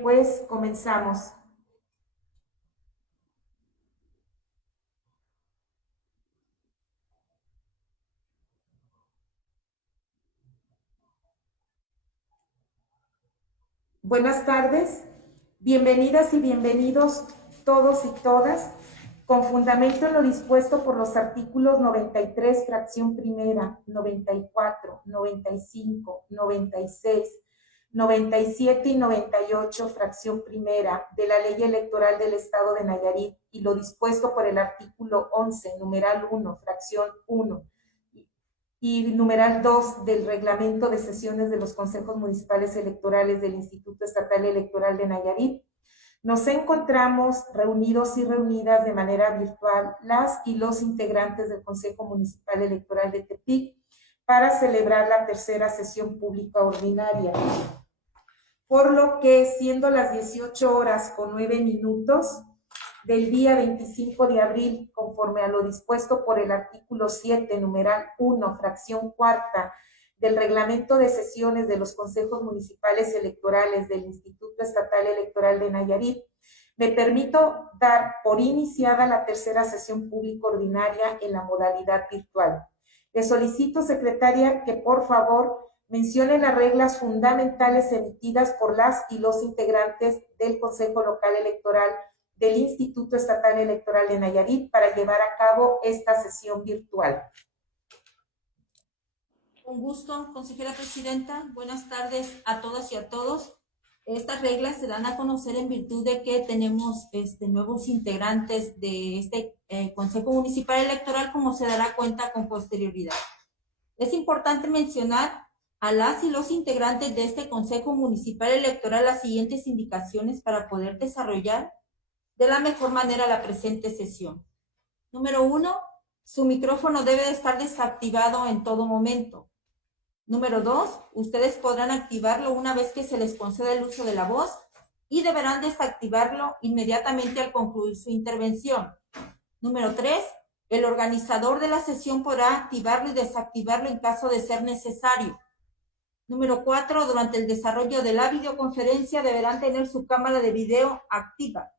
Pues comenzamos. Buenas tardes, bienvenidas y bienvenidos todos y todas, con fundamento en lo dispuesto por los artículos 93, fracción primera, 94, 95, 96, 97 y 98, fracción primera, de la Ley Electoral del Estado de Nayarit y lo dispuesto por el artículo 11, numeral 1, fracción 1, y numeral 2 del reglamento de sesiones de los consejos municipales electorales del Instituto Estatal Electoral de Nayarit, nos encontramos reunidos y reunidas de manera virtual las y los integrantes del Consejo Municipal Electoral de Tepic para celebrar la tercera sesión pública ordinaria. Por lo que, siendo las 18 horas con 9 minutos, del día 25 de abril, conforme a lo dispuesto por el artículo 7, numeral 1, fracción cuarta, del reglamento de sesiones de los consejos municipales electorales del Instituto Estatal Electoral de Nayarit, me permito dar por iniciada la tercera sesión pública ordinaria en la modalidad virtual. Le solicito, secretaria, que por favor mencione las reglas fundamentales emitidas por las y los integrantes del Consejo Local Electoral del Instituto Estatal Electoral de Nayarit para llevar a cabo esta sesión virtual. Con gusto, consejera presidenta. Buenas tardes a todas y a todos. Estas reglas se dan a conocer en virtud de que tenemos nuevos integrantes de este Consejo Municipal Electoral, como se dará cuenta con posterioridad. Es importante mencionar a las y los integrantes de este Consejo Municipal Electoral las siguientes indicaciones para poder desarrollar de la mejor manera la presente sesión. Número 1, su micrófono debe de estar desactivado en todo momento. Número 2, ustedes podrán activarlo una vez que se les conceda el uso de la voz y deberán desactivarlo inmediatamente al concluir su intervención. Número 3, el organizador de la sesión podrá activarlo y desactivarlo en caso de ser necesario. Número 4, durante el desarrollo de la videoconferencia deberán tener su cámara de video activa.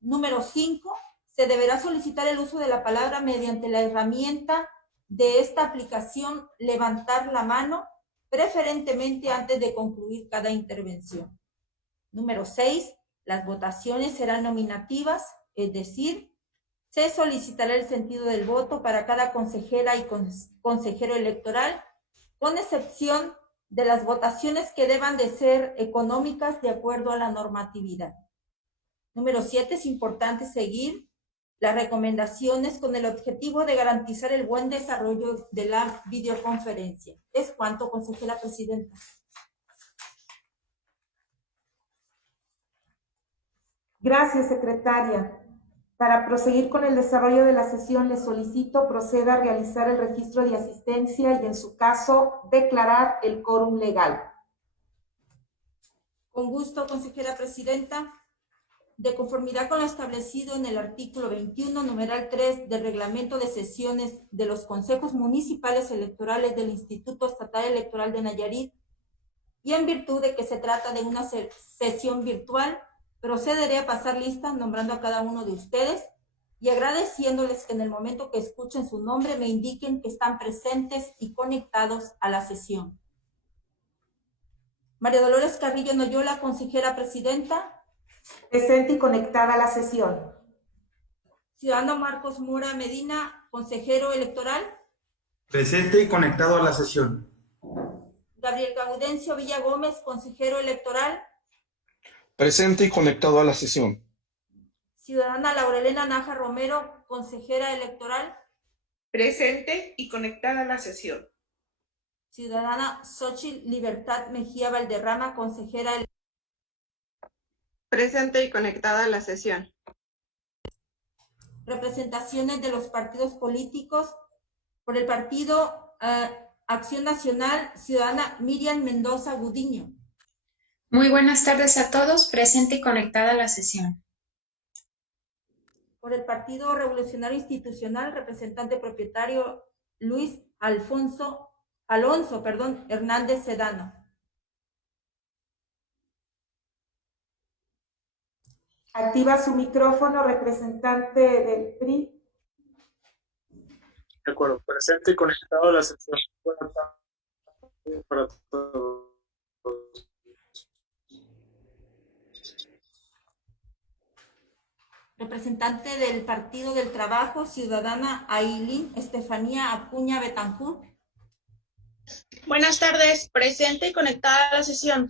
Número 5, se deberá solicitar el uso de la palabra mediante la herramienta de esta aplicación levantar la mano, preferentemente antes de concluir cada intervención. Número 6, las votaciones serán nominativas, es decir, se solicitará el sentido del voto para cada consejera y consejero electoral, con excepción de las votaciones que deban de ser económicas de acuerdo a la normatividad. Número 7, es importante seguir las recomendaciones con el objetivo de garantizar el buen desarrollo de la videoconferencia. Es cuanto, consejera presidenta. Gracias, secretaria. Para proseguir con el desarrollo de la sesión, le solicito proceda a realizar el registro de asistencia y, en su caso, declarar el quórum legal. Con gusto, consejera presidenta. De conformidad con lo establecido en el artículo 21, numeral 3 del reglamento de sesiones de los consejos municipales electorales del Instituto Estatal Electoral de Nayarit, y en virtud de que se trata de una sesión virtual, procederé a pasar lista nombrando a cada uno de ustedes y agradeciéndoles que en el momento que escuchen su nombre me indiquen que están presentes y conectados a la sesión. María Dolores Carrillo Noyola, consejera presidenta. Presente y conectada a la sesión. Ciudadano Marcos Mora Medina, consejero electoral. Presente y conectado a la sesión. Gabriel Gaudencio Villa Gómez, consejero electoral. Presente y conectado a la sesión. Ciudadana Laurelena Naja Romero, consejera electoral. Presente y conectada a la sesión. Ciudadana Xochitl Libertad Mejía Valderrama, consejera electoral. Presente y conectada a la sesión. Representaciones de los partidos políticos. Por el partido Acción Nacional, ciudadana Miriam Mendoza Gudiño. Muy buenas tardes a todos, presente y conectada a la sesión. Por el Partido Revolucionario Institucional, representante propietario Luis Alonso, Hernández Sedano. Activa su micrófono, representante del PRI. De acuerdo, presente y conectado a la sesión. Buenas tardes para todos. Representante del Partido del Trabajo, ciudadana Ailín Estefanía Acuña Betancourt. Buenas tardes, presente y conectada a la sesión.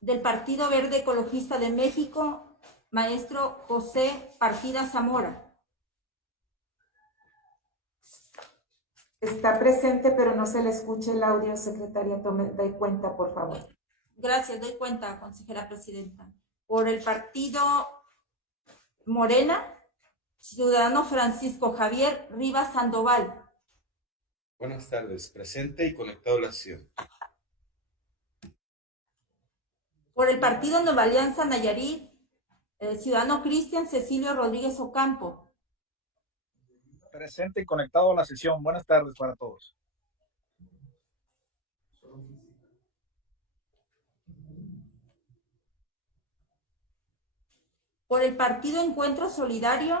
Del Partido Verde Ecologista de México, maestro José Partida Zamora. Está presente, pero no se le escucha el audio, secretaria. Dé cuenta, por favor. Gracias, doy cuenta, consejera presidenta. Por el Partido Morena, ciudadano Francisco Javier Rivas Sandoval. Buenas tardes, presente y conectado a la sesión. Por el Partido Nueva Alianza Nayarit, ciudadano Cristian Cecilio Rodríguez Ocampo. Presente y conectado a la sesión. Buenas tardes para todos. Por el Partido Encuentro Solidario,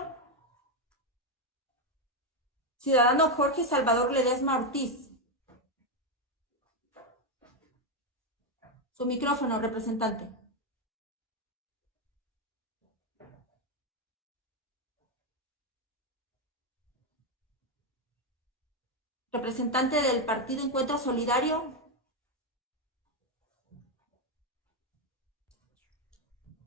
ciudadano Jorge Salvador Ledesma Ortiz. Su micrófono, representante. Representante del Partido Encuentro Solidario.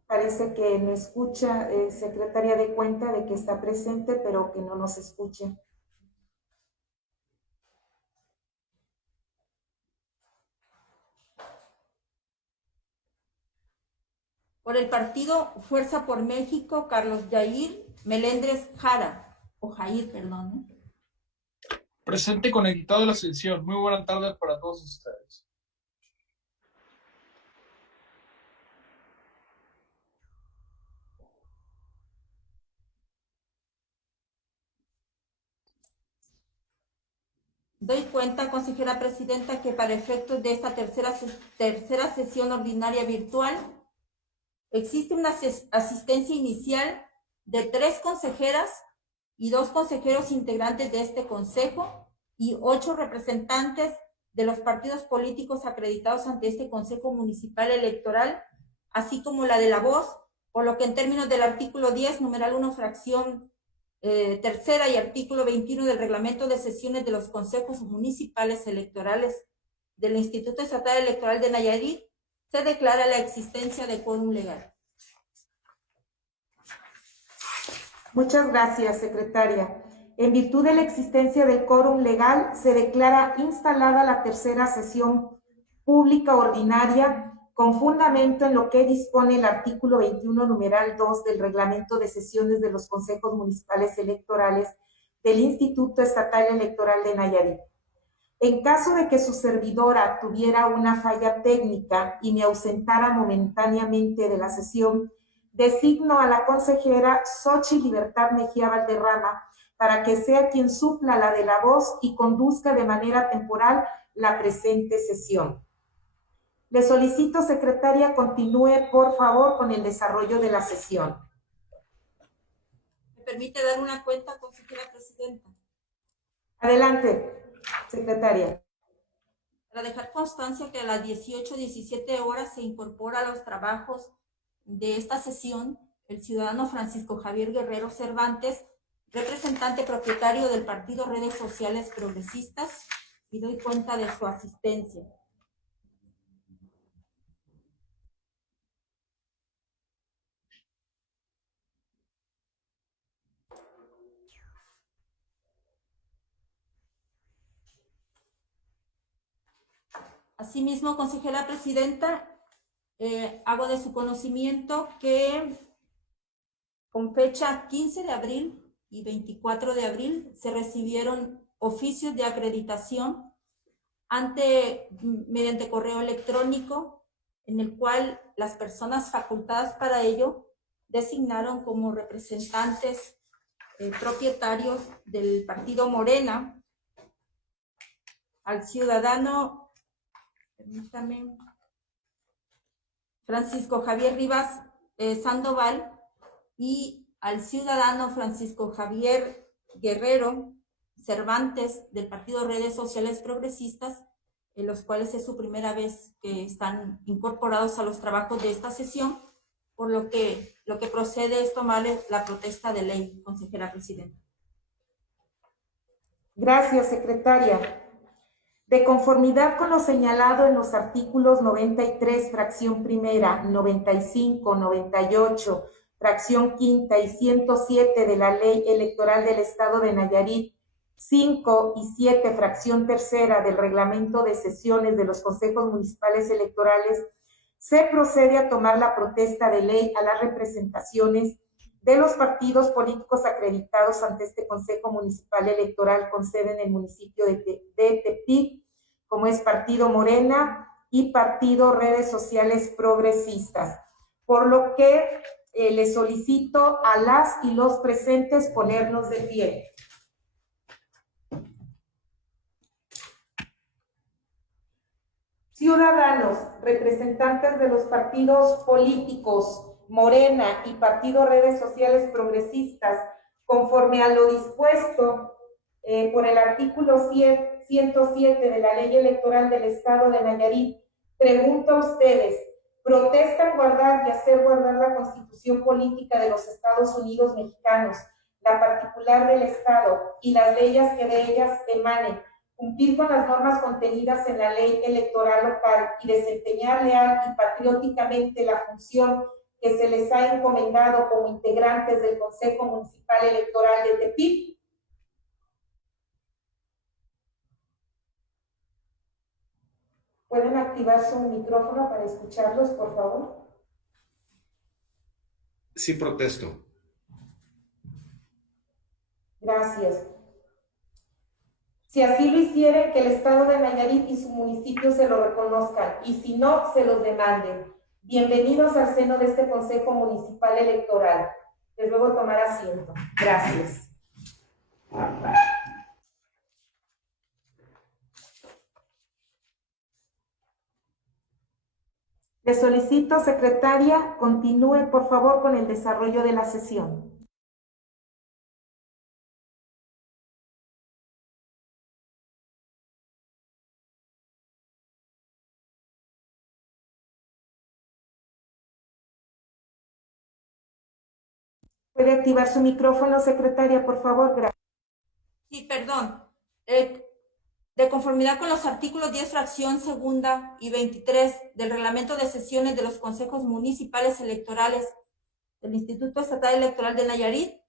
Parece que no escucha, secretaria, de cuenta de que está presente, pero que no nos escucha. Por el Partido Fuerza por México, Carlos Jair Melendres Jara, o Jair, perdón. Presente y conectado a la sesión. Muy buena tarde para todos ustedes. Doy cuenta, consejera presidenta, que para efectos de esta tercera sesión ordinaria virtual, existe una asistencia inicial de 3 consejeras y 2 consejeros integrantes de este consejo y 8 representantes de los partidos políticos acreditados ante este Consejo Municipal Electoral, así como la de la voz, por lo que en términos del artículo 10, numeral 1, fracción tercera y artículo 21 del reglamento de sesiones de los consejos municipales electorales del Instituto Estatal Electoral de Nayarit, se declara la existencia de quórum legal. Muchas gracias, secretaria. En virtud de la existencia del quórum legal, se declara instalada la tercera sesión pública ordinaria con fundamento en lo que dispone el artículo 21, numeral 2 del reglamento de sesiones de los consejos municipales electorales del Instituto Estatal Electoral de Nayarit. En caso de que su servidora tuviera una falla técnica y me ausentara momentáneamente de la sesión, designo a la consejera Xochitl Libertad Mejía Valderrama para que sea quien supla la de la voz y conduzca de manera temporal la presente sesión. Le solicito, secretaria, continúe, por favor, con el desarrollo de la sesión. ¿Me permite dar una cuenta, consejera presidenta? Adelante, secretaria. Para dejar constancia que a las 18:17 horas se incorpora a los trabajos de esta sesión el ciudadano Francisco Javier Guerrero Cervantes, representante propietario del partido Redes Sociales Progresistas, y doy cuenta de su asistencia. Asimismo, consejera presidenta, hago de su conocimiento que con fecha 15 de abril y 24 de abril se recibieron oficios de acreditación mediante correo electrónico, en el cual las personas facultadas para ello designaron como representantes propietarios del partido Morena al ciudadano Permítame. Francisco Javier Rivas Sandoval y al ciudadano Francisco Javier Guerrero Cervantes del Partido Redes Sociales Progresistas, en los cuales es su primera vez que están incorporados a los trabajos de esta sesión, por lo que procede es tomarle la protesta de ley, consejera presidenta. Gracias, secretaria. De conformidad con lo señalado en los artículos 93, fracción primera, 95, 98, fracción quinta y 107 de la Ley Electoral del Estado de Nayarit, 5 y 7, fracción tercera del Reglamento de Sesiones de los Consejos Municipales Electorales, se procede a tomar la protesta de ley a las representaciones de los partidos políticos acreditados ante este Consejo Municipal Electoral con sede en el municipio de Tepic, como es Partido Morena y Partido Redes Sociales Progresistas. Por lo que les solicito a las y los presentes ponernos de pie. Ciudadanos, representantes de los partidos políticos Morena y Partido Redes Sociales Progresistas, conforme a lo dispuesto por el artículo 107 de la Ley Electoral del Estado de Nayarit, pregunto a ustedes, ¿protestan guardar y hacer guardar la Constitución Política de los Estados Unidos Mexicanos, la particular del Estado y las leyes que de ellas emanen, cumplir con las normas contenidas en la ley electoral local y desempeñar leal y patrióticamente la función que se les ha encomendado como integrantes del Consejo Municipal Electoral de Tepic? ¿Pueden activar su micrófono para escucharlos, por favor? Sí, protesto. Gracias. Si así lo hicieren, que el Estado de Nayarit y su municipio se lo reconozcan, y si no, se los demanden. Bienvenidos al seno de este Consejo Municipal Electoral. Les ruego tomar asiento. Gracias. Le solicito, secretaria, continúe, por favor, con el desarrollo de la sesión. ¿Puede activar su micrófono, secretaria, por favor? Gracias. Sí, perdón. De conformidad con los artículos 10, fracción segunda y 23 del Reglamento de Sesiones de los Consejos Municipales Electorales del Instituto Estatal Electoral de Nayarit,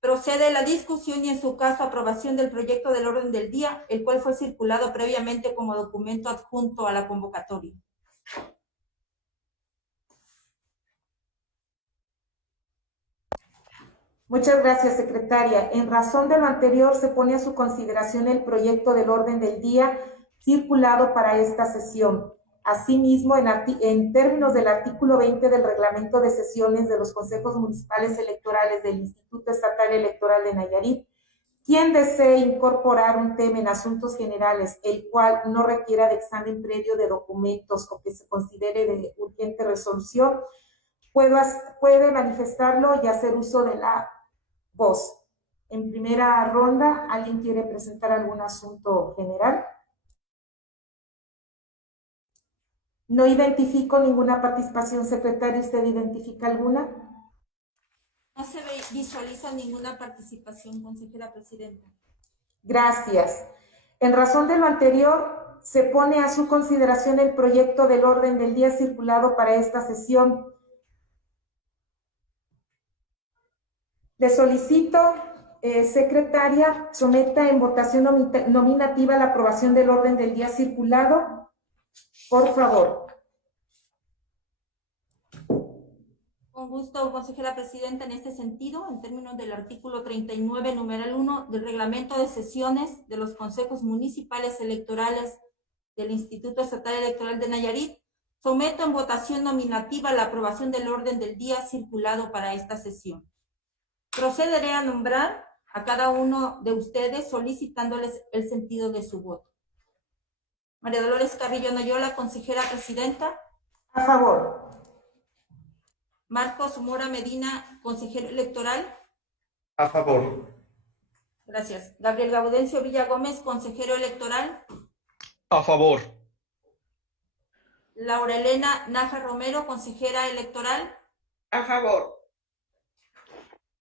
procede la discusión y, en su caso, aprobación del proyecto del orden del día, el cual fue circulado previamente como documento adjunto a la convocatoria. Muchas gracias, secretaria. En razón de lo anterior, se pone a su consideración el proyecto del orden del día circulado para esta sesión. Asimismo, en términos del artículo 20 del Reglamento de Sesiones de los Consejos Municipales Electorales del Instituto Estatal Electoral de Nayarit, quien desee incorporar un tema en asuntos generales, el cual no requiera de examen previo de documentos o que se considere de urgente resolución, puede manifestarlo y hacer uso de la voz. En primera ronda, ¿alguien quiere presentar algún asunto general? No identifico ninguna participación, secretaria. ¿Usted identifica alguna? No se visualiza ninguna participación, consejera presidenta. Gracias. En razón de lo anterior, se pone a su consideración el proyecto del orden del día circulado para esta sesión. Le solicito, secretaria, someta en votación nominativa la aprobación del orden del día circulado. Por favor. Con gusto, consejera presidenta, en este sentido, en términos del artículo 39, numeral 1 del Reglamento de Sesiones de los Consejos Municipales Electorales del Instituto Estatal Electoral de Nayarit, someto en votación nominativa la aprobación del orden del día circulado para esta sesión. Procederé a nombrar a cada uno de ustedes solicitándoles el sentido de su voto. María Dolores Carrillo Noyola, consejera presidenta. A favor. Marcos Mora Medina, consejero electoral. A favor. Gracias. Gabriel Gaudencio Villa Gómez, consejero electoral. A favor. Laura Elena Nájar Romero, consejera electoral. A favor.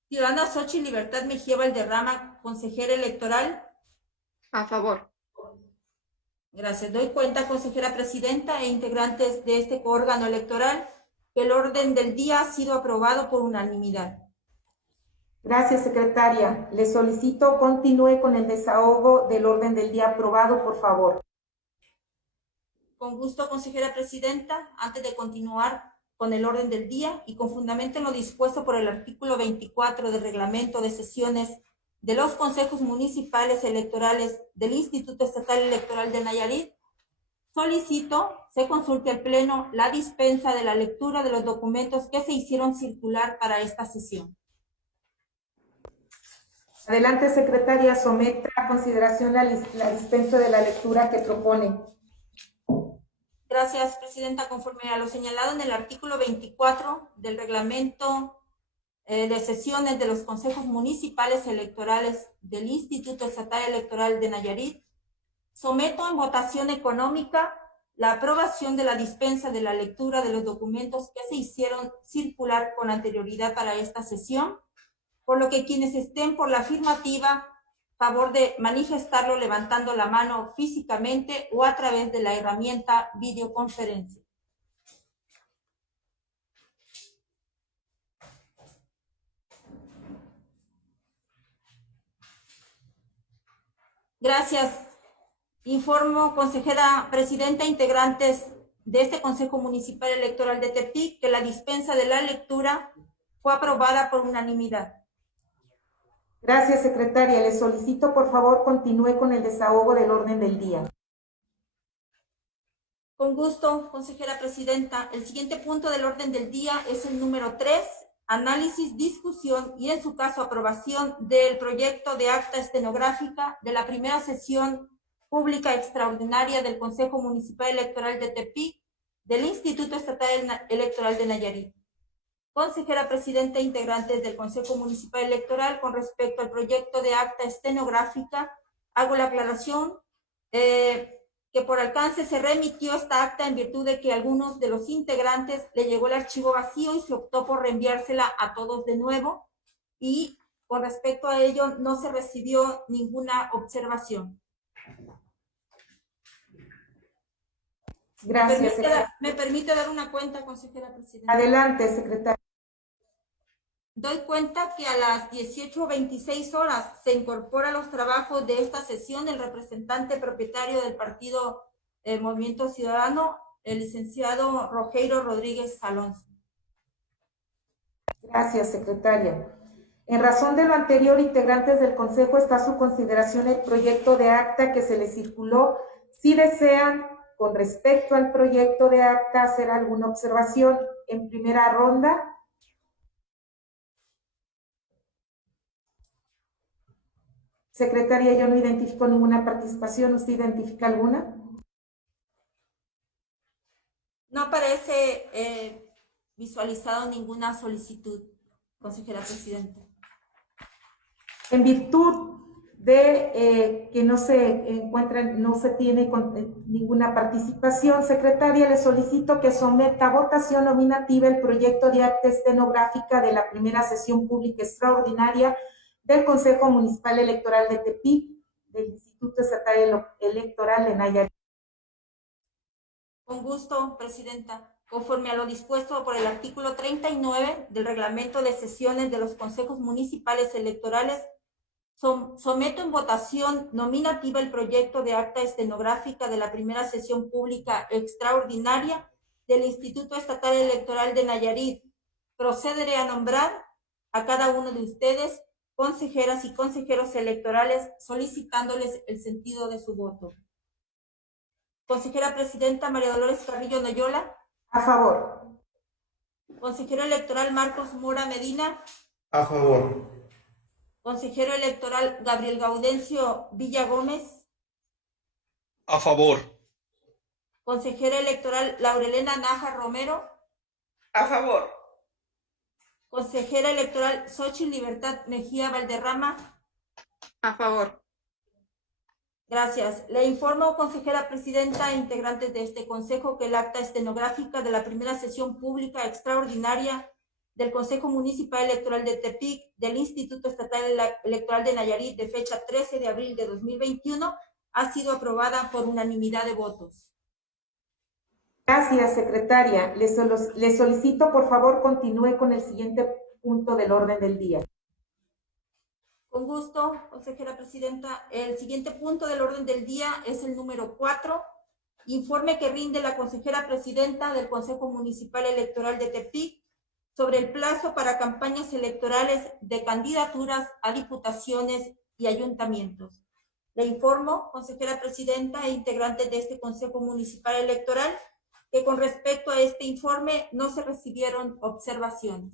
Ciudadana Xochitl Libertad Mejía Valderrama, consejera electoral. A favor. Gracias. Doy cuenta, consejera presidenta e integrantes de este órgano electoral, que el orden del día ha sido aprobado por unanimidad. Gracias, secretaria. Le solicito continúe con el desahogo del orden del día aprobado, por favor. Con gusto, consejera presidenta. Antes de continuar con el orden del día y con fundamento en lo dispuesto por el artículo 24 del reglamento de sesiones de los consejos municipales electorales del Instituto Estatal Electoral de Nayarit, solicito se consulte al Pleno la dispensa de la lectura de los documentos que se hicieron circular para esta sesión. Adelante, secretaria, someta a consideración la dispensa de la lectura que propone. Gracias, presidenta. Conforme a lo señalado en el artículo 24 del reglamento de sesiones de los consejos municipales electorales del Instituto Estatal Electoral de Nayarit, someto en votación económica la aprobación de la dispensa de la lectura de los documentos que se hicieron circular con anterioridad para esta sesión, por lo que quienes estén por la afirmativa, favor de manifestarlo levantando la mano físicamente o a través de la herramienta videoconferencia. Gracias. Informo, consejera presidenta, integrantes de este Consejo Municipal Electoral de Tepic, que la dispensa de la lectura fue aprobada por unanimidad. Gracias, secretaria. Le solicito, por favor, continúe con el desahogo del orden del día. Con gusto, consejera presidenta. El siguiente punto del orden del día es el número 3, análisis, discusión y, en su caso, aprobación del proyecto de acta estenográfica de la primera sesión pública extraordinaria del Consejo Municipal Electoral de Tepic del Instituto Estatal Electoral de Nayarit. Consejera presidenta e integrantes del Consejo Municipal Electoral, con respecto al proyecto de acta estenográfica, hago la aclaración que por alcance se remitió esta acta en virtud de que a algunos de los integrantes le llegó el archivo vacío y se optó por reenviársela a todos de nuevo, y con respecto a ello no se recibió ninguna observación. Gracias, ¿Me permite dar una cuenta, consejera presidenta? Adelante, secretaria. Doy cuenta que a las 18:26 horas se incorpora a los trabajos de esta sesión el representante propietario del partido Movimiento Ciudadano, el licenciado Rogeiro Rodríguez Alonso. Gracias, secretaria. En razón de lo anterior, integrantes del Consejo, está a su consideración el proyecto de acta que se les circuló. Si desean, con respecto al proyecto de acta, hacer alguna observación en primera ronda. Secretaria, yo no identifico ninguna participación. ¿Usted identifica alguna? No aparece visualizado ninguna solicitud, consejera presidenta. En virtud de que no se tiene ninguna participación, secretaria, le solicito que someta a votación nominativa el proyecto de acta estenográfica de la primera sesión pública extraordinaria del Consejo Municipal Electoral de Tepic, del Instituto Estatal Electoral de Nayarit. Con gusto, presidenta. Conforme a lo dispuesto por el artículo 39 del reglamento de sesiones de los consejos municipales electorales, someto en votación nominativa el proyecto de acta estenográfica de la primera sesión pública extraordinaria del Instituto Estatal Electoral de Nayarit. Procederé a nombrar a cada uno de ustedes, consejeras y consejeros electorales, solicitándoles el sentido de su voto. Consejera presidenta María Dolores Carrillo Noyola. A favor. Consejero electoral Marcos Mora Medina. A favor. Consejero electoral Gabriel Gaudencio Villa Gómez. A favor. Consejera electoral Laurelena Nájar Romero. A favor. Consejera electoral Xochitl Libertad Mejía Valderrama. A favor. Gracias. Le informo, consejera presidenta e integrantes de este consejo, que el acta estenográfica de la primera sesión pública extraordinaria del Consejo Municipal Electoral de Tepic del Instituto Estatal Electoral de Nayarit de fecha 13 de abril de 2021 ha sido aprobada por unanimidad de votos. Gracias, secretaria. Le solicito, por favor, continúe con el siguiente punto del orden del día. Con gusto, consejera presidenta. El siguiente punto del orden del día es el número 4. Informe que rinde la consejera presidenta del Consejo Municipal Electoral de Tepic sobre el plazo para campañas electorales de candidaturas a diputaciones y ayuntamientos. Le informo, consejera presidenta e integrantes de este Consejo Municipal Electoral, que con respecto a este informe no se recibieron observaciones.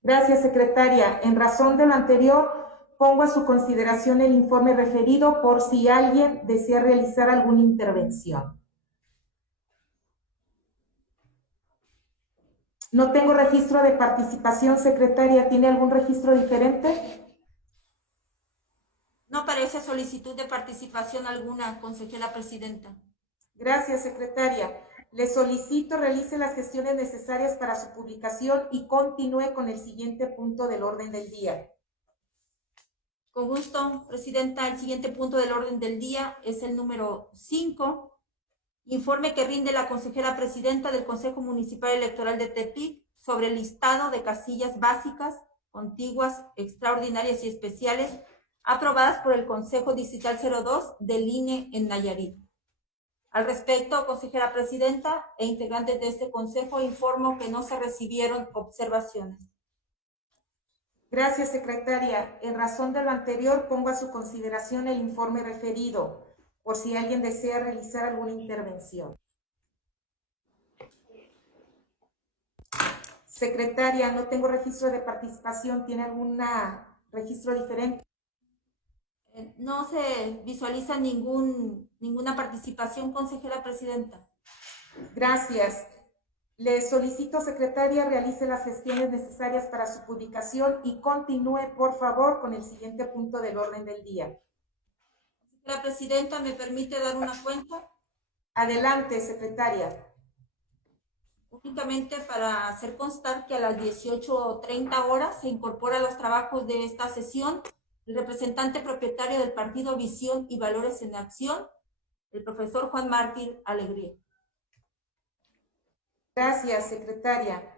Gracias, secretaria. En razón de lo anterior, pongo a su consideración el informe referido por si alguien desea realizar alguna intervención. No tengo registro de participación, secretaria. ¿Tiene algún registro diferente? No aparece solicitud de participación alguna, consejera presidenta. Gracias, secretaria. Le solicito realice las gestiones necesarias para su publicación y continúe con el siguiente punto del orden del día. Con gusto, presidenta. El siguiente punto del orden del día es el número 5. Informe que rinde la consejera presidenta del Consejo Municipal Electoral de Tepic sobre el listado de casillas básicas, contiguas, extraordinarias y especiales aprobadas por el Consejo Distrital 02 del INE en Nayarit. Al respecto, consejera presidenta e integrantes de este consejo, informo que no se recibieron observaciones. Gracias, secretaria. En razón de lo anterior, pongo a su consideración el informe referido, por si alguien desea realizar alguna intervención. Secretaria, no tengo registro de participación. ¿Tiene algún registro diferente? No se visualiza ninguna participación, consejera presidenta. Gracias. Le solicito, secretaria, realice las gestiones necesarias para su publicación y continúe, por favor, con el siguiente punto del orden del día. La presidenta, ¿me permite dar una cuenta? Adelante, secretaria. Únicamente para hacer constar que a las 18:30 horas se incorpora a los trabajos de esta sesión el representante propietario del partido Visión y Valores en Acción, el profesor Juan Mártir Alegría. Gracias, secretaria.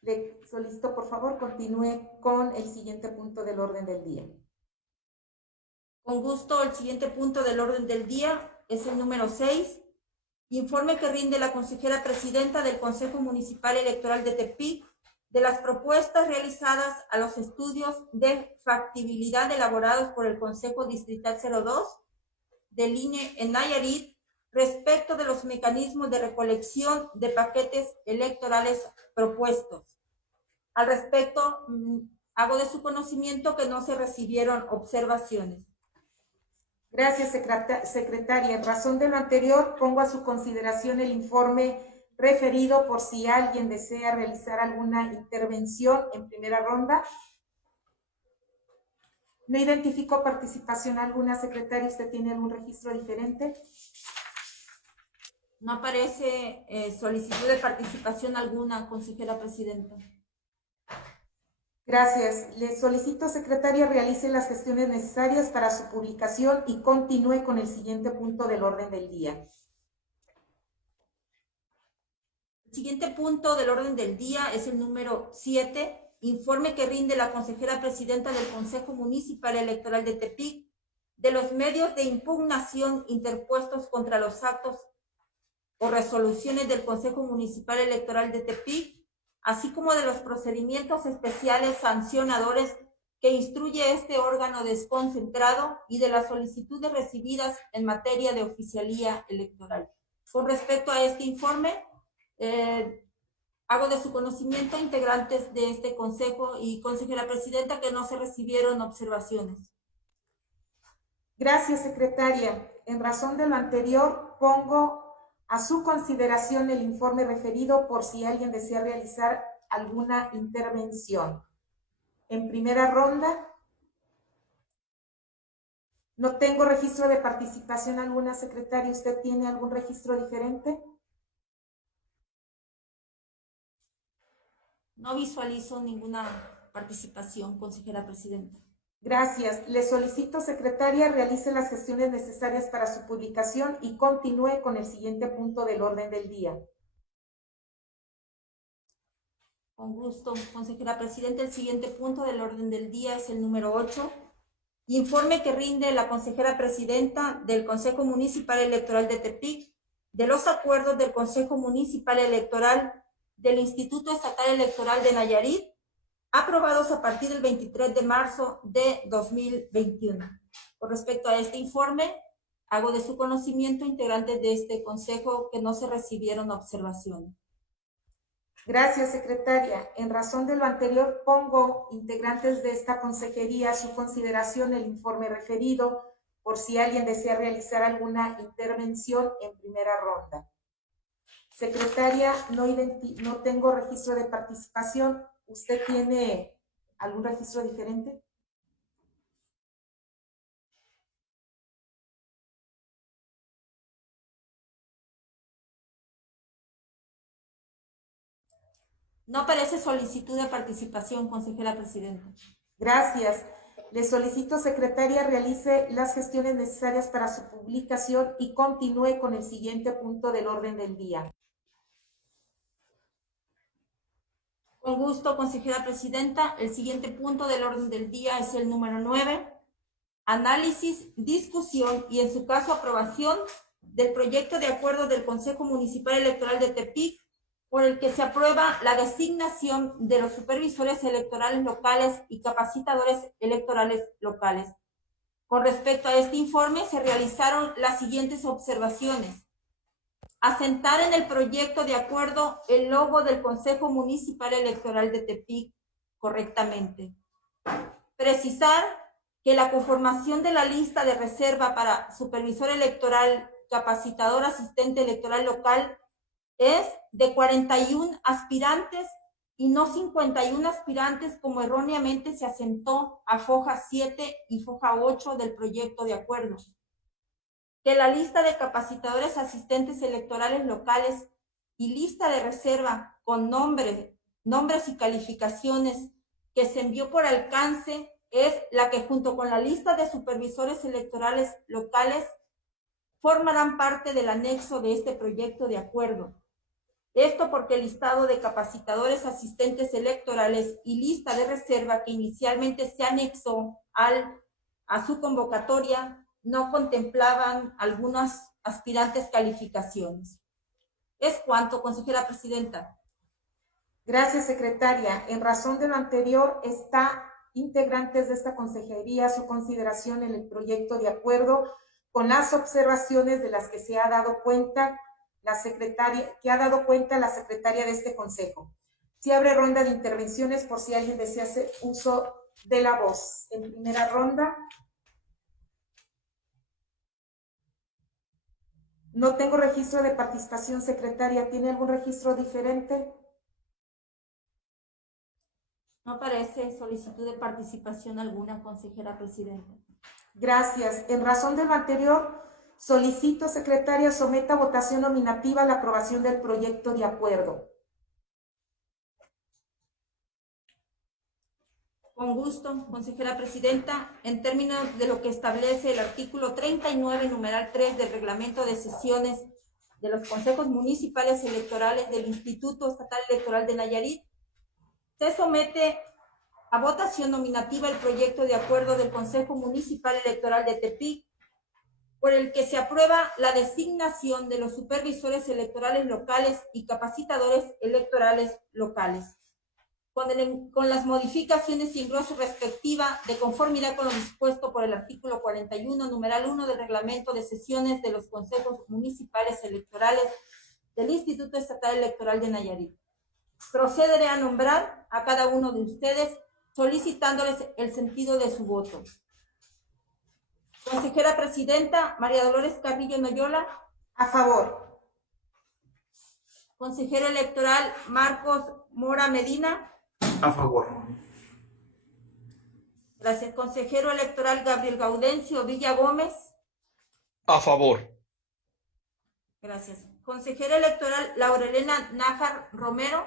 Le solicito, por favor, continúe con el siguiente punto del orden del día. Con gusto, el siguiente punto del orden del día es el número 6. Informe que rinde la consejera presidenta del Consejo Municipal Electoral de Tepic de las propuestas realizadas a los estudios de factibilidad elaborados por el Consejo Distrital 02 del INE en Nayarit respecto de los mecanismos de recolección de paquetes electorales propuestos. Al respecto, hago de su conocimiento que no se recibieron observaciones. Gracias, secretaria. En razón de lo anterior, pongo a su consideración el informe referido por si alguien desea realizar alguna intervención en primera ronda. No identifico participación alguna, secretaria. ¿Usted tiene algún registro diferente? No aparece solicitud de participación alguna, consejera presidenta. Gracias. Le solicito, secretaria, realice las gestiones necesarias para su publicación y continúe con el siguiente punto del orden del día. El siguiente punto del orden del día es el número 7. Informe que rinde la consejera presidenta del Consejo Municipal Electoral de Tepic de los medios de impugnación interpuestos contra los actos o resoluciones del Consejo Municipal Electoral de Tepic, así como de los procedimientos especiales sancionadores que instruye este órgano desconcentrado y de las solicitudes recibidas en materia de oficialía electoral. Con respecto a este informe, hago de su conocimiento, integrantes de este consejo y consejera presidenta, que no se recibieron observaciones. Gracias, secretaria. en razón de lo anterior, pongo a su consideración el informe referido por si alguien desea realizar alguna intervención. En primera ronda, no tengo registro de participación alguna, secretaria. ¿Usted tiene algún registro diferente? No visualizo ninguna participación, consejera presidenta. Gracias. Le solicito, secretaria, realice las gestiones necesarias para su publicación y continúe con el siguiente punto del orden del día. Con gusto, consejera presidenta. El siguiente punto del orden del día es el número 8. Informe que rinde la consejera presidenta del Consejo Municipal Electoral de Tepic de los acuerdos del Consejo Municipal Electoral del Instituto Estatal Electoral de Nayarit, aprobados a partir del 23 de marzo de 2021. Con respecto a este informe, hago de su conocimiento, integrantes de este consejo, que no se recibieron observaciones. Gracias, secretaria. En razón de lo anterior, pongo, integrantes de esta consejería, a su consideración el informe referido, por si alguien desea realizar alguna intervención en primera ronda. Secretaria, no tengo registro de participación. ¿Usted tiene algún registro diferente? No aparece solicitud de participación, consejera presidenta. Gracias. Le solicito, secretaria, realice las gestiones necesarias para su publicación y continúe con el siguiente punto del orden del día. Con gusto, consejera presidenta. El siguiente punto del orden del día es el número 9. Análisis, discusión y, en su caso, aprobación del proyecto de acuerdo del Consejo Municipal Electoral de Tepic, por el que se aprueba la designación de los supervisores electorales locales y capacitadores electorales locales. Con respecto a este informe, se realizaron las siguientes observaciones. Asentar en el proyecto de acuerdo el logo del Consejo Municipal Electoral de Tepic correctamente. Precisar que la conformación de la lista de reserva para supervisor electoral, capacitador, asistente electoral local es de 41 aspirantes y no 51 aspirantes, como erróneamente se asentó a foja 7 y foja 8 del proyecto de acuerdo. Que la lista de capacitadores asistentes electorales locales y lista de reserva con nombres y calificaciones que se envió por alcance es la que, junto con la lista de supervisores electorales locales, formarán parte del anexo de este proyecto de acuerdo. Esto porque el listado de capacitadores asistentes electorales y lista de reserva que inicialmente se anexó a su convocatoria no contemplaban algunas aspirantes calificaciones. Es cuanto, consejera presidenta. Gracias, secretaria. En razón de lo anterior, está, integrantes de esta consejería, a su consideración en el proyecto de acuerdo con las observaciones de las que se ha dado cuenta la secretaria de este consejo. Se abre ronda de intervenciones por si alguien desea hacer uso de la voz. En primera ronda, no tengo registro de participación, secretaria. ¿Tiene algún registro diferente? No aparece solicitud de participación alguna, consejera presidenta. Gracias. En razón de lo anterior, solicito, secretaria, someta a votación nominativa la aprobación del proyecto de acuerdo. Con gusto, consejera presidenta. En términos de lo que establece el artículo 39, numeral 3 del reglamento de sesiones de los consejos municipales electorales del Instituto Estatal Electoral de Nayarit, se somete a votación nominativa el proyecto de acuerdo del Consejo Municipal Electoral de Tepic, por el que se aprueba la designación de los supervisores electorales locales y capacitadores electorales locales, con las modificaciones y engroso respectiva, de conformidad con lo dispuesto por el artículo 41, numeral 1 del reglamento de sesiones de los consejos municipales electorales del Instituto Estatal Electoral de Nayarit. Procederé a nombrar a cada uno de ustedes, solicitándoles el sentido de su voto. Consejera presidenta, María Dolores Carrillo Noyola. A favor. Consejero electoral, Marcos Mora Medina. A favor. Gracias. Consejero electoral, Gabriel Gaudencio Villa Gómez. A favor. Gracias. Consejera electoral, Laurelena Nájar Romero.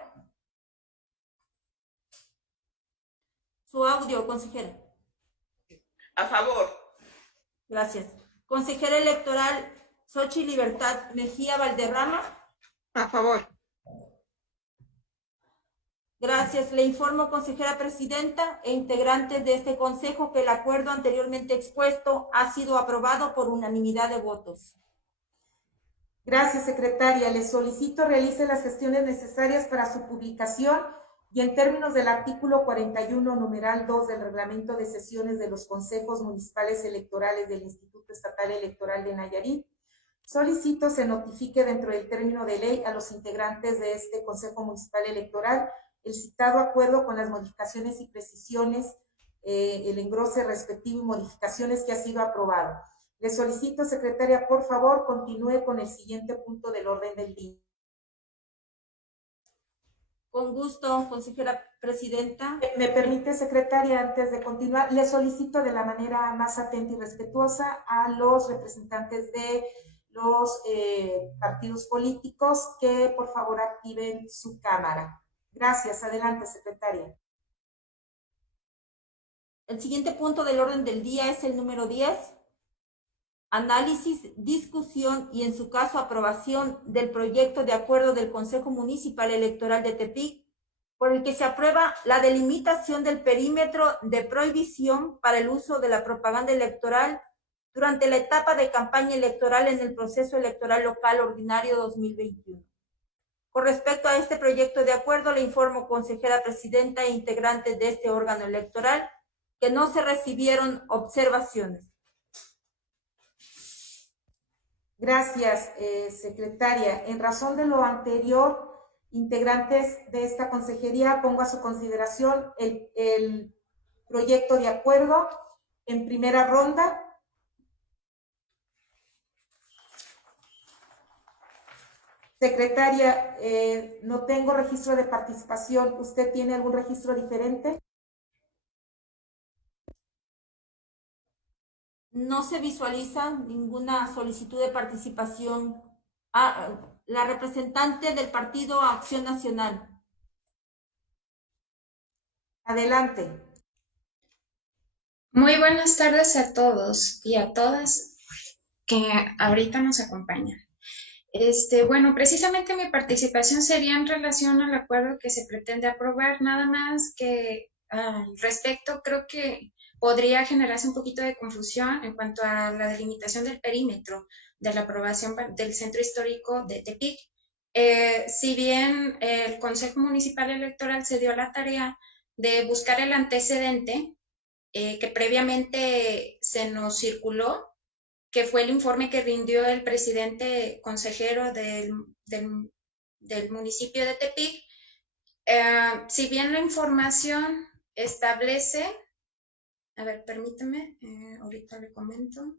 Su audio, consejera. A favor. Gracias. Consejera electoral, Xochitl Libertad Mejía Valderrama. A favor. Gracias. Le informo, consejera presidenta e integrantes de este consejo, que el acuerdo anteriormente expuesto ha sido aprobado por unanimidad de votos. Gracias, secretaria. Le solicito realice las gestiones necesarias para su publicación y en términos del artículo 41, numeral 2 del reglamento de sesiones de los consejos municipales electorales del Instituto Estatal Electoral de Nayarit, solicito se notifique dentro del término de ley a los integrantes de este Consejo Municipal Electoral el citado acuerdo con las modificaciones y precisiones, el engrose respectivo y modificaciones que ha sido aprobado. Le solicito, secretaria, por favor, continúe con el siguiente punto del orden del día. Con gusto, consejera presidenta. Me permite, secretaria, antes de continuar, le solicito de la manera más atenta y respetuosa a los representantes de los partidos políticos que por favor activen su cámara. Gracias. Adelante, secretaria. El siguiente punto del orden del día es el número 10. Análisis, discusión y, en su caso, aprobación del proyecto de acuerdo del Consejo Municipal Electoral de Tepic, por el que se aprueba la delimitación del perímetro de prohibición para el uso de la propaganda electoral durante la etapa de campaña electoral en el proceso electoral local ordinario 2021. Con respecto a este proyecto de acuerdo, le informo, consejera presidenta e integrantes de este órgano electoral, que no se recibieron observaciones. Gracias, secretaria. En razón de lo anterior, integrantes de esta consejería, pongo a su consideración el proyecto de acuerdo en primera ronda. Secretaria, no tengo registro de participación. ¿Usted tiene algún registro diferente? No se visualiza ninguna solicitud de participación. La representante del Partido Acción Nacional. Adelante. Muy buenas tardes a todos y a todas que ahorita nos acompañan. Bueno, precisamente mi participación sería en relación al acuerdo que se pretende aprobar, nada más que al respecto creo que podría generarse un poquito de confusión en cuanto a la delimitación del perímetro de la aprobación del Centro Histórico de Tepic. Si bien el Consejo Municipal Electoral se dio a la tarea de buscar el antecedente que previamente se nos circuló, que fue el informe que rindió el presidente consejero del municipio de Tepic. Si bien la información establece, a ver, permítame, ahorita le comento,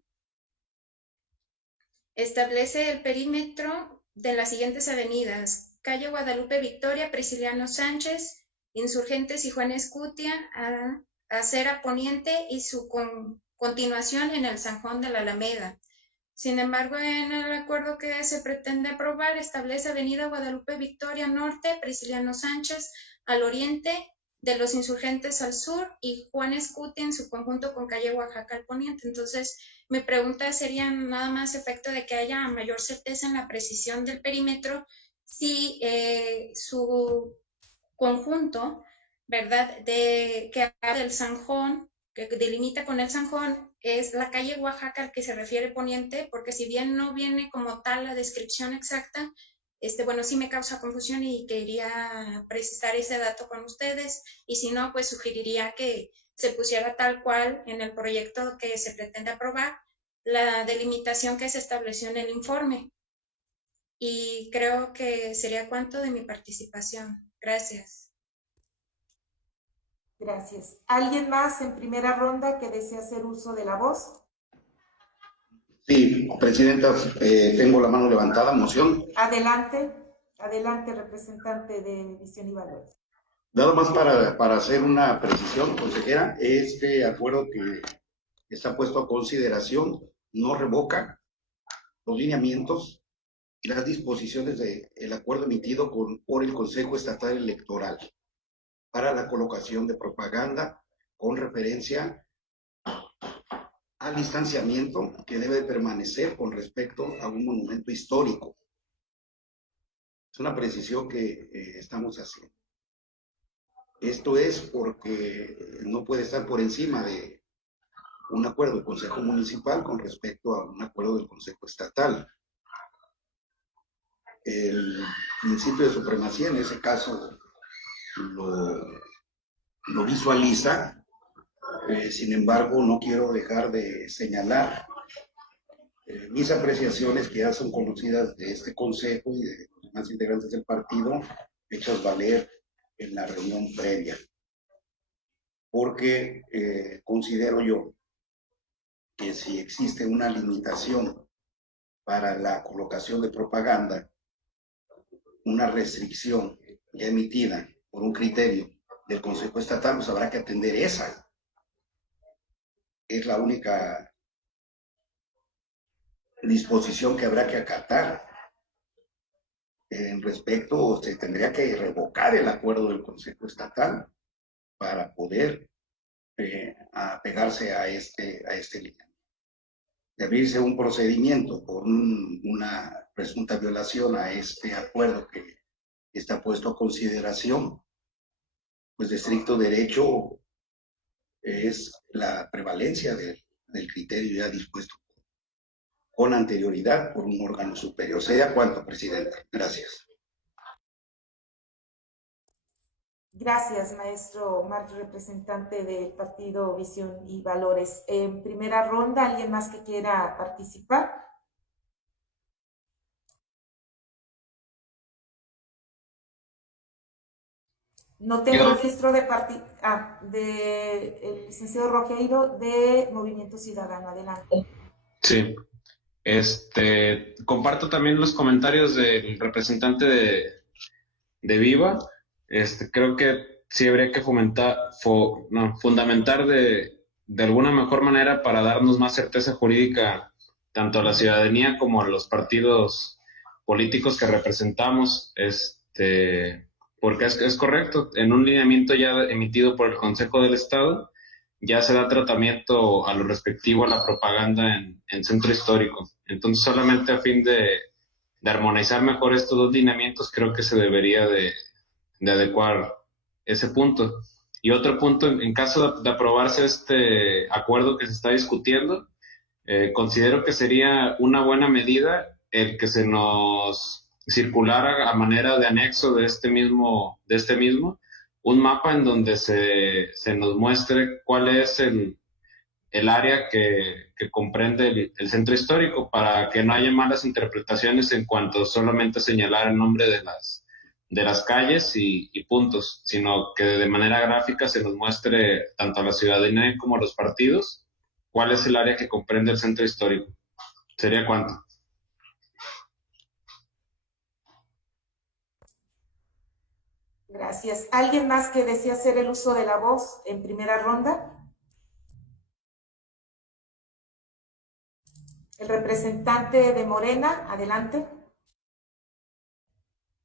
establece el perímetro de las siguientes avenidas: calle Guadalupe Victoria, Prisciliano Sánchez, Insurgentes y Juan Escutia, Acera Poniente y su continuación en el Zanjón de la Alameda. Sin embargo, en el acuerdo que se pretende aprobar, establece avenida Guadalupe Victoria Norte, Prisciliano Sánchez al oriente, de los Insurgentes al sur y Juan Escutia en su conjunto con calle Oaxaca al poniente. Entonces, mi pregunta sería nada más efecto de que haya mayor certeza en la precisión del perímetro, si su conjunto, ¿verdad?, que habla del Zanjón, que delimita con el Zanjón, es la calle Oaxaca al que se refiere poniente, porque si bien no viene como tal la descripción exacta, bueno, sí me causa confusión y quería precisar ese dato con ustedes, y si no, pues sugeriría que se pusiera tal cual en el proyecto que se pretende aprobar la delimitación que se estableció en el informe. Y creo que sería cuanto de mi participación. Gracias. Gracias. ¿Alguien más en primera ronda que desee hacer uso de la voz? Sí, Presidenta, tengo la mano levantada, moción. Adelante, adelante, representante de Visión y Valores. Nada más para hacer una precisión, consejera, este acuerdo que está puesto a consideración no revoca los lineamientos y las disposiciones del acuerdo emitido por el Consejo Estatal Electoral para la colocación de propaganda con referencia al distanciamiento que debe permanecer con respecto a un monumento histórico. Es una precisión que estamos haciendo. Esto es porque no puede estar por encima de un acuerdo del Consejo Municipal con respecto a un acuerdo del Consejo Estatal. El principio de supremacía en ese caso lo visualiza. Sin embargo, no quiero dejar de señalar mis apreciaciones que ya son conocidas de este Consejo y de los demás integrantes del partido, hechas valer en la reunión previa. Porque considero yo que si existe una limitación para la colocación de propaganda, una restricción ya emitida por un criterio del Consejo Estatal, pues habrá que atender esa. Es la única disposición que habrá que acatar. En respecto, se tendría que revocar el acuerdo del Consejo Estatal para poder apegarse a este lineamiento. De abrirse un procedimiento por una presunta violación a este acuerdo que está puesto a consideración, pues de estricto derecho es la prevalencia del criterio ya dispuesto con anterioridad por un órgano superior. ¿Sea cuánto, Presidenta? Gracias. Gracias, maestro Marc, representante del partido Visión y Valores. En primera ronda, ¿alguien más que quiera participar? No tengo registro de el licenciado Rogeiro de Movimiento Ciudadano. Adelante. Sí. Comparto también los comentarios del representante de Viva. Creo que sí habría que fundamentar de alguna mejor manera para darnos más certeza jurídica tanto a la ciudadanía como a los partidos políticos que representamos, porque es correcto, en un lineamiento ya emitido por el Consejo del Estado ya se da tratamiento a lo respectivo a la propaganda en centro histórico. Entonces, solamente a fin de armonizar mejor estos dos lineamientos, creo que se debería de adecuar ese punto. Y otro punto, en caso de aprobarse este acuerdo que se está discutiendo, considero que sería una buena medida el que se nos circulara a manera de anexo de este mismo, un mapa en donde se nos muestre cuál es el área que comprende el centro histórico, para que no haya malas interpretaciones en cuanto solamente señalar el nombre de las calles y puntos, sino que de manera gráfica se nos muestre tanto a la ciudadanía como a los partidos cuál es el área que comprende el centro histórico. ¿Sería cuánto? Gracias. ¿Alguien más que desea hacer el uso de la voz en primera ronda? El representante de Morena, adelante.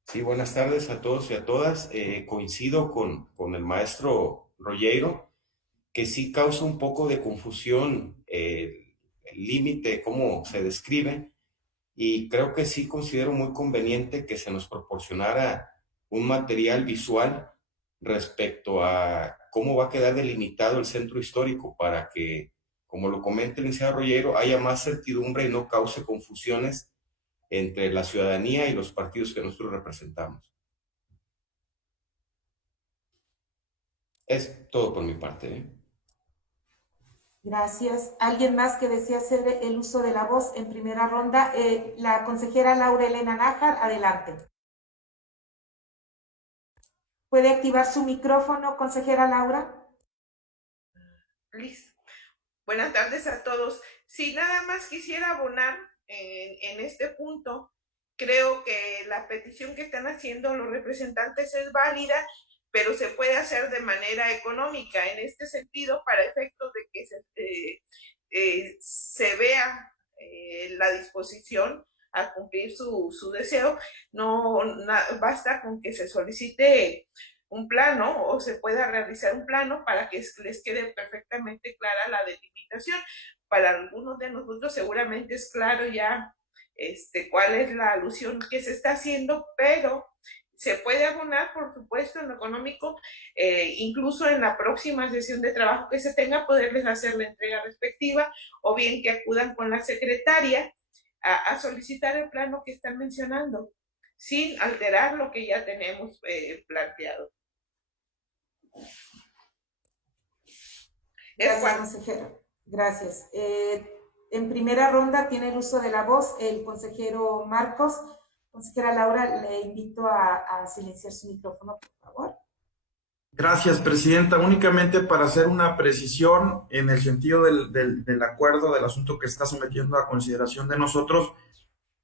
Sí, buenas tardes a todos y a todas. Coincido con el maestro Rogeiro, que sí causa un poco de confusión el límite, cómo se describe, y creo que sí considero muy conveniente que se nos proporcionara un material visual respecto a cómo va a quedar delimitado el centro histórico para que, como lo comenta el licenciado Rogeiro, haya más certidumbre y no cause confusiones entre la ciudadanía y los partidos que nosotros representamos. Es todo por mi parte. Gracias. ¿Alguien más que desea hacer el uso de la voz en primera ronda? La consejera Laura Elena Nájar, adelante. ¿Puede activar su micrófono, consejera Laura? Listo. Buenas tardes a todos. Sí, nada más quisiera abonar en este punto. Creo que la petición que están haciendo los representantes es válida, pero se puede hacer de manera económica. En este sentido, para efectos de que se vea la disposición a cumplir su deseo, no basta con que se solicite un plano o se pueda realizar un plano para que les quede perfectamente clara la delimitación. Para algunos de nosotros seguramente es claro ya cuál es la alusión que se está haciendo, pero se puede abonar, por supuesto, en lo económico, incluso en la próxima sesión de trabajo que se tenga, poderles hacer la entrega respectiva, o bien que acudan con la secretaria a solicitar el plano que están mencionando, sin alterar lo que ya tenemos planteado. Gracias, consejera. Gracias. En primera ronda tiene el uso de la voz el consejero Marcos. Consejera Laura, le invito a silenciar su micrófono, por favor. Gracias, presidenta. Únicamente para hacer una precisión en el sentido del acuerdo, del asunto que está sometiendo a consideración de nosotros,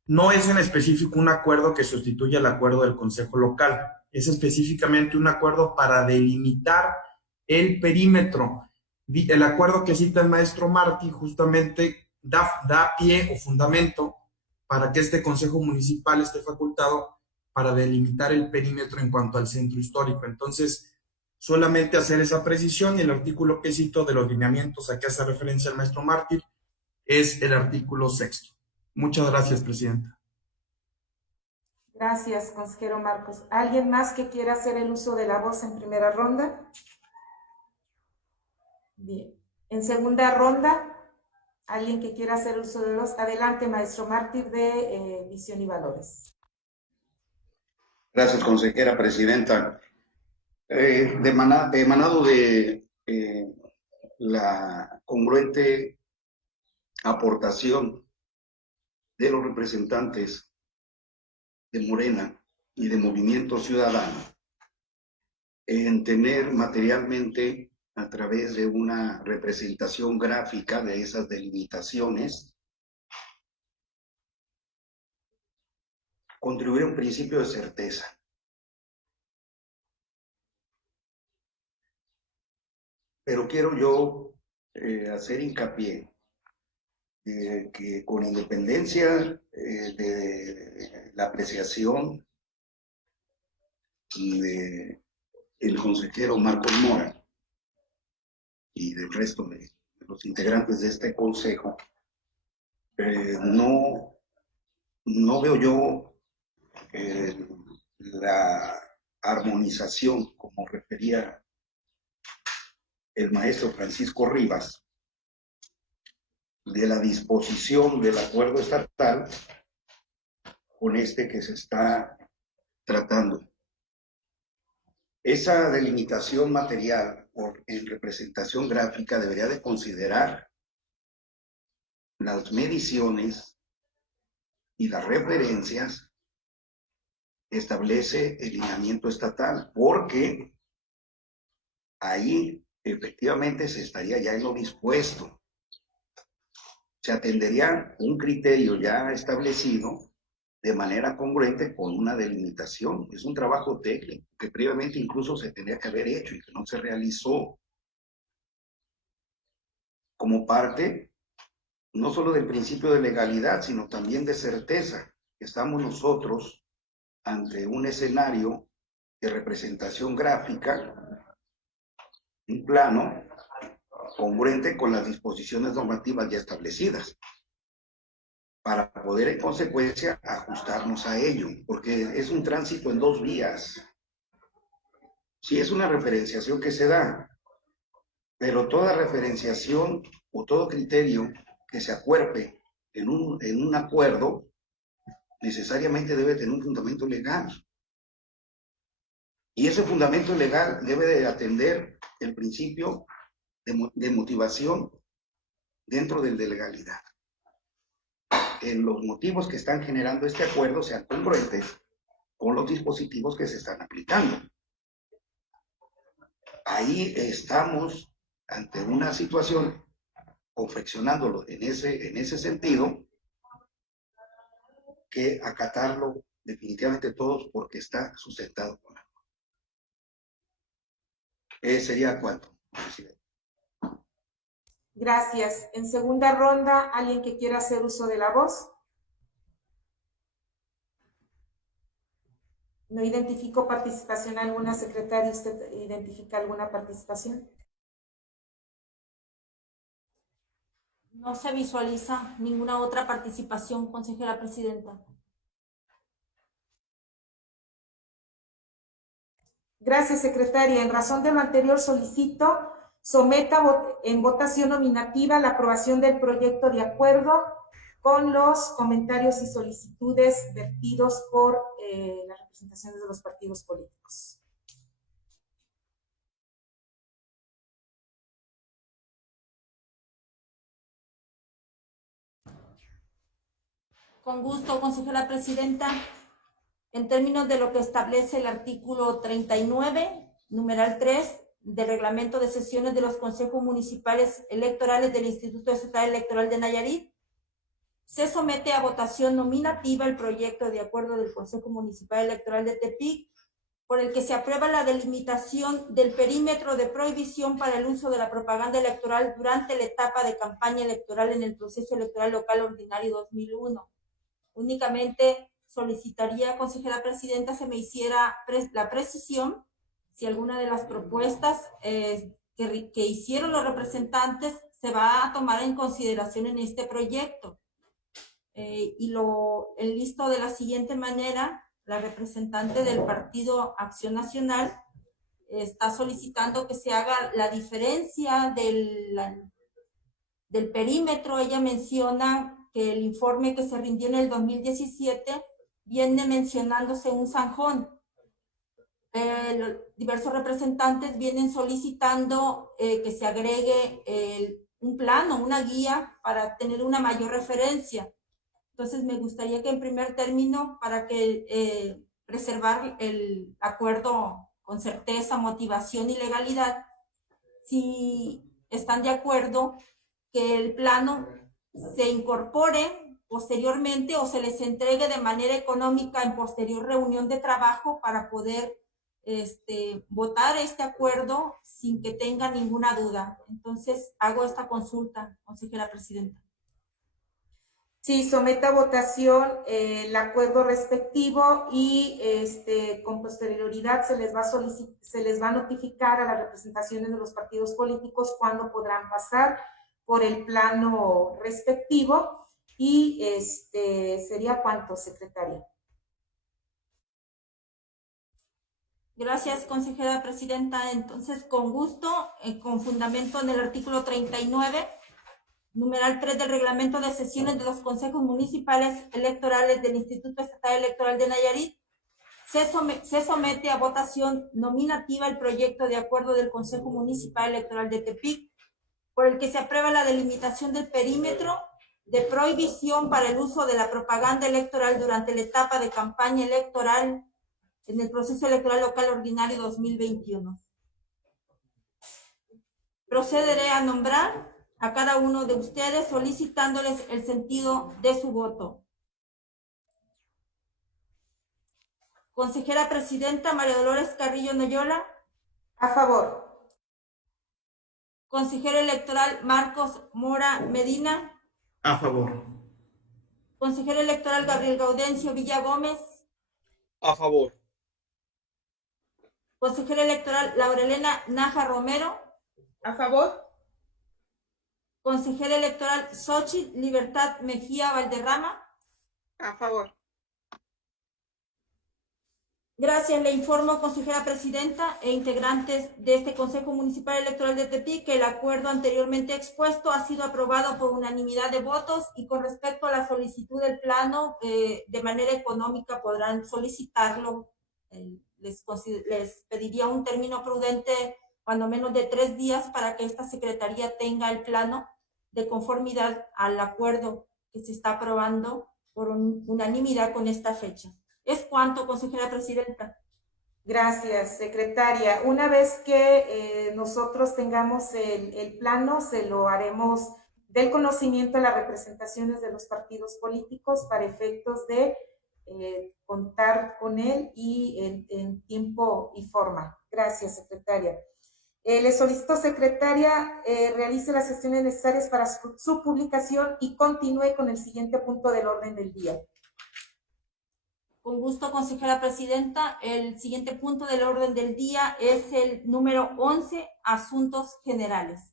no es en específico un acuerdo que sustituya el acuerdo del Consejo Local. Es específicamente un acuerdo para delimitar el perímetro. El acuerdo que cita el maestro Martí justamente da pie o fundamento para que este Consejo Municipal esté facultado para delimitar el perímetro en cuanto al centro histórico. Entonces, solamente hacer esa precisión, y el artículo que cito de los lineamientos a que hace referencia el maestro Martí es el artículo 6. Muchas gracias, presidenta. Gracias, consejero Marcos. ¿Alguien más que quiera hacer el uso de la voz en primera ronda? Bien. En segunda ronda, ¿alguien que quiera hacer uso de la voz? Adelante, maestro Martí, de Visión y Valores. Gracias, consejera presidenta. Emanado de la congruente aportación de los representantes de Morena y de Movimiento Ciudadano en tener materialmente, a través de una representación gráfica de esas delimitaciones, contribuir a un principio de certeza. Pero quiero yo hacer hincapié que con independencia de la apreciación del consejero Marcos Mora y del resto de los integrantes de este consejo, no veo yo la armonización, como refería el maestro Francisco Rivas, de la disposición del acuerdo estatal con este que se está tratando. Esa delimitación material en representación gráfica debería de considerar las mediciones y las referencias que establece el lineamiento estatal, porque ahí efectivamente se estaría ya en lo dispuesto. Se atendería un criterio ya establecido de manera congruente con una delimitación. Es un trabajo técnico que previamente incluso se tenía que haber hecho y que no se realizó, como parte no solo del principio de legalidad, sino también de certeza. Estamos nosotros ante un escenario de representación gráfica, un plano congruente con las disposiciones normativas ya establecidas, para poder en consecuencia ajustarnos a ello, porque es un tránsito en dos vías. Sí, es una referenciación que se da, pero toda referenciación o todo criterio que se acuerpe en un acuerdo necesariamente debe tener un fundamento legal. Y ese fundamento legal debe de atender el principio de motivación dentro del de legalidad. Que los motivos que están generando este acuerdo sean congruentes con los dispositivos que se están aplicando. Ahí estamos ante una situación confeccionándolo en ese sentido, que acatarlo definitivamente todos porque está sustentado con la norma. Sería cuánto, presidente. Gracias. En segunda ronda, ¿alguien que quiera hacer uso de la voz? No identifico participación alguna, secretaria. ¿Usted identifica alguna participación? No se visualiza ninguna otra participación, consejera presidenta. Gracias, secretaria. En razón de lo anterior, solicito someta en votación nominativa la aprobación del proyecto de acuerdo con los comentarios y solicitudes vertidos por las representaciones de los partidos políticos. Con gusto, consejera presidenta. En términos de lo que establece el artículo 39, numeral 3, del reglamento de sesiones de los consejos municipales electorales del Instituto Estatal Electoral de Nayarit, se somete a votación nominativa el proyecto de acuerdo del Consejo Municipal Electoral de Tepic, por el que se aprueba la delimitación del perímetro de prohibición para el uso de la propaganda electoral durante la etapa de campaña electoral en el proceso electoral local ordinario 2001. Únicamente solicitaría, consejera presidenta, se me hiciera la precisión si alguna de las propuestas que hicieron los representantes se va a tomar en consideración en este proyecto. Y lo enlisto de la siguiente manera. La representante del Partido Acción Nacional está solicitando que se haga la diferencia del perímetro. Ella menciona que el informe que se rindió en el 2017 viene mencionándose un zanjón. Diversos representantes vienen solicitando que se agregue un plano, una guía para tener una mayor referencia. Entonces me gustaría que en primer término, para que preservar el acuerdo con certeza, motivación y legalidad, si están de acuerdo que el plano se incorpore posteriormente o se les entregue de manera económica en posterior reunión de trabajo para poder votar este acuerdo sin que tenga ninguna duda. Entonces hago esta consulta, consejera presidenta. Sí, someta a votación el acuerdo respectivo y con posterioridad se les va a notificar a las representaciones de los partidos políticos cuándo podrán pasar por el plano respectivo y sería cuánto, secretaria. Gracias, consejera presidenta. Entonces, con gusto, con fundamento en el artículo 39, numeral 3 del reglamento de sesiones de los consejos municipales electorales del Instituto Estatal Electoral de Nayarit, se somete a votación nominativa el proyecto de acuerdo del Consejo Municipal Electoral de Tepic, por el que se aprueba la delimitación del perímetro de prohibición para el uso de la propaganda electoral durante la etapa de campaña electoral en el proceso electoral local ordinario 2021. Procederé a nombrar a cada uno de ustedes solicitándoles el sentido de su voto. Consejera presidenta María Dolores Carrillo Noyola. A favor. Consejero electoral Marcos Mora Medina. A favor. Consejero electoral Gabriel Gaudencio Villa Gómez. A favor. Consejera electoral Laurelena Naja Romero. A favor. Consejera electoral Xochitl Libertad Mejía Valderrama. A favor. Gracias. Le informo, consejera presidenta e integrantes de este Consejo Municipal Electoral de Tepic, que el acuerdo anteriormente expuesto ha sido aprobado por unanimidad de votos y con respecto a la solicitud del plano, de manera económica podrán solicitarlo. Les pediría un término prudente, cuando menos de 3 días, para que esta secretaría tenga el plano de conformidad al acuerdo que se está aprobando por unanimidad con esta fecha. Es cuanto, consejera presidenta. Gracias, secretaria. Una vez que nosotros tengamos el plano, se lo haremos del conocimiento de las representaciones de los partidos políticos para efectos de contar con él y en tiempo y forma. Gracias, secretaria. Le solicito, secretaria, realice las gestiones necesarias para su publicación y continúe con el siguiente punto del orden del día. Con gusto, consejera presidenta. El siguiente punto del orden del día es el número 11, asuntos generales.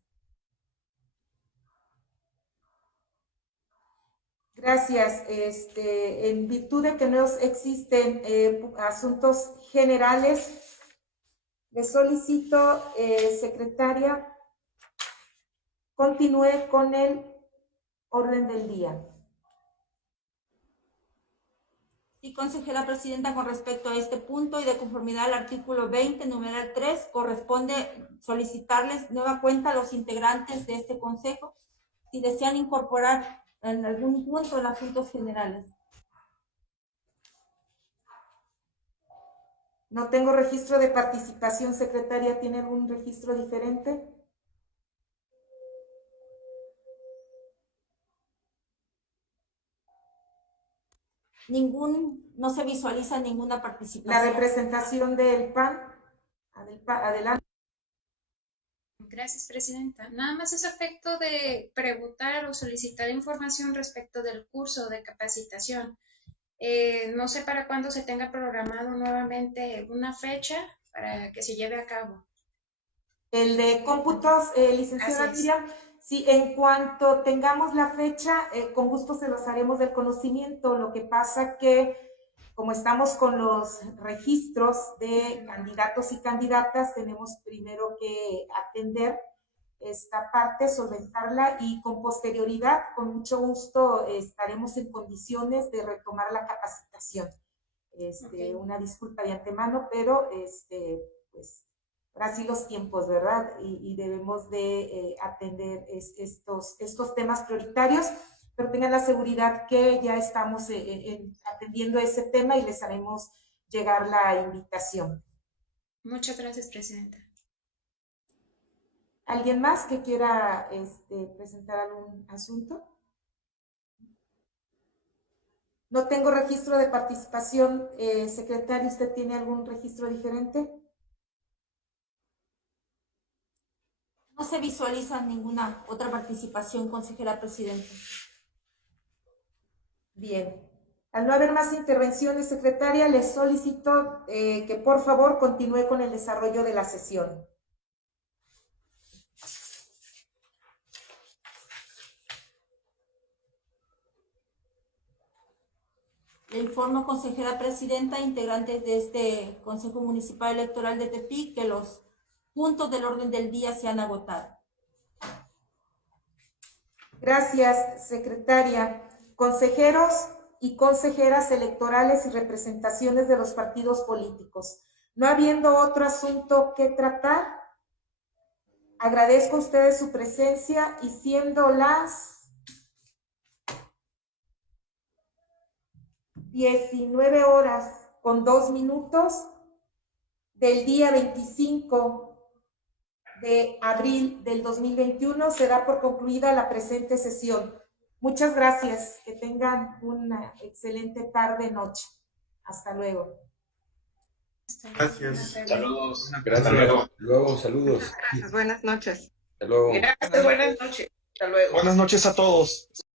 Gracias. En virtud de que no existen asuntos generales, le solicito, secretaria, continúe con el orden del día. Sí, consejera presidenta, con respecto a este punto y de conformidad al artículo 20, numeral 3, corresponde solicitarles nueva cuenta a los integrantes de este consejo si desean incorporar en algún punto en asuntos generales. No tengo registro de participación, secretaria. ¿Tiene algún registro diferente? No se visualiza ninguna participación. La representación del PAN. Adelante. Gracias, presidenta. Nada más es efecto de preguntar o solicitar información respecto del curso de capacitación. No sé para cuándo se tenga programado nuevamente una fecha para que se lleve a cabo. El de cómputos, licenciada Miriam, sí, en cuanto tengamos la fecha, con gusto se los haremos del conocimiento. Lo que pasa que, como estamos con los registros de candidatos y candidatas, tenemos primero que atender esta parte, solventarla, y con posterioridad, con mucho gusto, estaremos en condiciones de retomar la capacitación. Una disculpa de antemano, pero pues ahora sí los tiempos, ¿verdad? Y debemos de atender estos temas prioritarios, pero tengan la seguridad que ya estamos atendiendo ese tema y les haremos llegar la invitación. Muchas gracias, presidenta. ¿Alguien más que quiera presentar algún asunto? No tengo registro de participación. Secretario, ¿usted tiene algún registro diferente? No se visualiza ninguna otra participación, consejera presidenta. Bien. Al no haber más intervenciones, secretaria, les solicito que por favor continúe con el desarrollo de la sesión. Le informo, consejera presidenta, integrantes de este Consejo Municipal Electoral de Tepic, que los puntos del orden del día se han agotado. Gracias, secretaria. Consejeros y consejeras electorales y representaciones de los partidos políticos. No habiendo otro asunto que tratar, agradezco a ustedes su presencia y siendo las 19:02 del día 25 de abril del 2021, se da por concluida la presente sesión. Muchas gracias. Que tengan una excelente tarde-noche. Hasta luego. Gracias. Saludos. Gracias. Hasta luego, saludos. Gracias, buenas noches. Hasta luego. Gracias, buenas noches. Hasta luego. Buenas noches a todos.